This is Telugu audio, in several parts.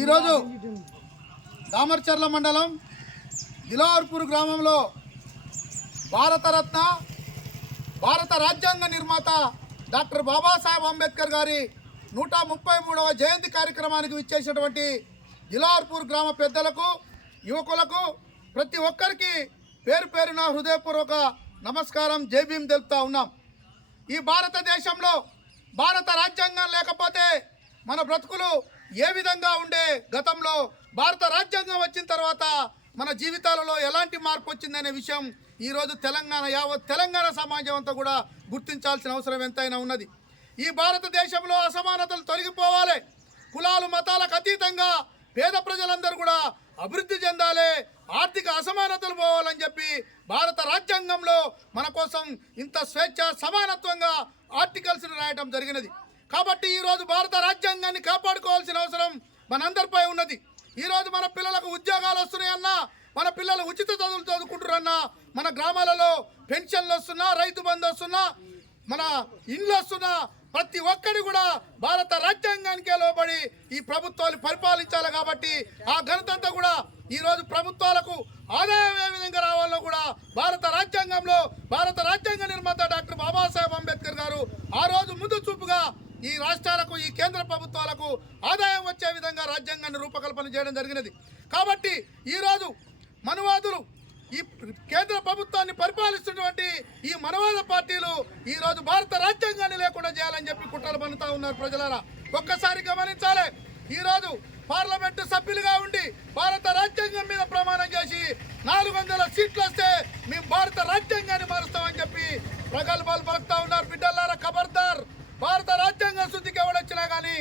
ఈరోజు దామర్చర్ల మండలం దిలావర్పూర్ గ్రామంలో భారతరత్న భారత రాజ్యాంగ నిర్మాత డాక్టర్ బాబాసాహెబ్ అంబేద్కర్ గారి నూట ముప్పై మూడవ జయంతి కార్యక్రమానికి విచ్చేసినటువంటి దిలావర్పూర్ గ్రామ పెద్దలకు యువకులకు ప్రతి ఒక్కరికి పేరు పేరున హృదయపూర్వక నమస్కారం జై భీమ్ తెలుపుతా ఉన్నాం. ఈ భారతదేశంలో భారత రాజ్యాంగం లేకపోతే మన బ్రతుకులు ఏ విధంగా ఉండే గతంలో భారత రాజ్యాంగం వచ్చిన తర్వాత మన జీవితాలలో ఎలాంటి మార్పు వచ్చిందనే విషయం ఈరోజు తెలంగాణ యావత్ తెలంగాణ సమాజం అంతా కూడా గుర్తించాల్సిన అవసరం ఎంతైనా ఉన్నది. ఈ భారతదేశంలో అసమానతలు తొలగిపోవాలి. కులాలు మతాలకు అతీతంగా పేద ప్రజలందరూ కూడా అభివృద్ధి చెందాలి ఆర్థిక అసమానతలు పోవాలని చెప్పి భారత రాజ్యాంగంలో మన కోసం ఇంత స్వేచ్ఛ సమానత్వంగా ఆర్టికల్స్ రాయటం జరిగినది. కాబట్టి ఈరోజు భారత రాజ్యాంగాన్ని కాపాడుకోవాల్సిన అవసరం మనందరిపై ఉన్నది. ఈరోజు మన పిల్లలకు ఉద్యోగాలు వస్తున్నాయన్నా మన పిల్లలు ఉచిత చదువులు చదువుకుంటున్నారన్నా మన గ్రామాలలో పెన్షన్లు వస్తున్నా రైతు బంధు వస్తున్నా మన ఇండ్లు వస్తున్నా ప్రతి ఒక్కరి కూడా భారత రాజ్యాంగానికే లోబడి ఈ ప్రభుత్వాలు పరిపాలించాలి కాబట్టి ఆ ఘనతంతా కూడా ఈ రోజు ప్రభుత్వాలకు ఆదాయం ఏ విధంగా రావాలో కూడా భారత రాజ్యాంగంలో భారత రాజ్యాంగ నిర్మాత డాక్టర్ బాబాసాహెబ్ అంబేద్కర్ గారు ఆ రోజు ముందు చూపుగా ఈ రాష్ట్రాలకు ఈ కేంద్ర ప్రభుత్వాలకు ఆదాయం వచ్చే విధంగా రాజ్యాంగాన్ని రూపకల్పన చేయడం జరిగినది. కాబట్టి ఈరోజు మనువాదులు ఈ కేంద్ర ప్రభుత్వాన్ని పరిపాలిస్తున్నటువంటి ఈ మనవాద పార్టీలు ఈ రోజు భారత రాజ్యాంగాన్ని లేకుండా చేయాలని చెప్పి కుట్రలు పన్నుతా ఉన్నారు ప్రజలారా. ఒక్కసారి గమనించాలి. ఈ రోజు పార్లమెంటు సభ్యులుగా ఉండి భారత రాజ్యాంగం మీద ప్రమాణం చేసి నాలుగు వందల సీట్లు వస్తే మేము భారత రాజ్యాంగాన్ని మారుస్తామని చెప్పి ప్రగల్భాలు పలుకుతా ఉన్నారు బిడ్డ ఖబర్దార్ భారత రాజ్యాంగం శుద్ధికి ఎవడొచ్చినా కానీ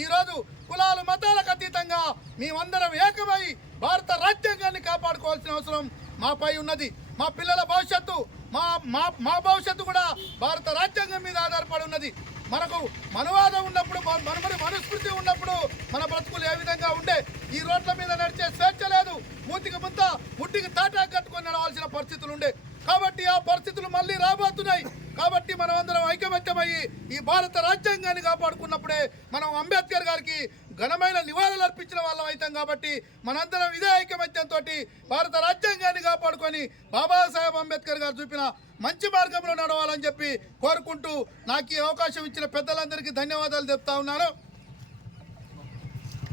ఈ రోజు కులాలు మతాలకు అతీతంగా మేమందరం ఏకమై భారత రాజ్యాంగాన్ని కాపాడుకోవాల్సిన అవసరం మాపై ఉన్నది. మా పిల్లల భవిష్యత్తు మా మా మా భవిష్యత్తు కూడా భారత రాజ్యాంగం మీద ఆధారపడి ఉన్నది. మనకు మనవాదం ఉన్నప్పుడు మనమని మనుస్మృతి ఉన్నప్పుడు మన బ్రతుకులు ఏ విధంగా ఉండే ఈ రోడ్ల మీద నడిచే స్వేచ్ఛ లేదు. మూతికి ముంత ముట్టికి తాటా కట్టుకొని నడవాల్సిన పరిస్థితులు ఉండే. కాబట్టి ఆ పరిస్థితులు మళ్ళీ రాబోతున్నాయి. కాబట్టి మనం అందరం ఐకమత్యమయ్యి ఈ భారత రాజ్యాంగాన్ని కాపాడుకున్నప్పుడే మనం అంబేద్కర్ గారికి ఘనమైన నివాళులు అర్పించిన వాళ్ళం అవుతాం కాబట్టి మనందరం ఇదే ఐకమత్యంతో భారత రాజ్యాంగాన్ని కాపాడుకొని బాబాసాహెబ్ అంబేద్కర్ గారు చూపిన మంచి మార్గంలో నడవాలని చెప్పి కోరుకుంటూ నాకు ఈ అవకాశం ఇచ్చిన పెద్దలందరికీ ధన్యవాదాలు చెప్తా ఉన్నాను.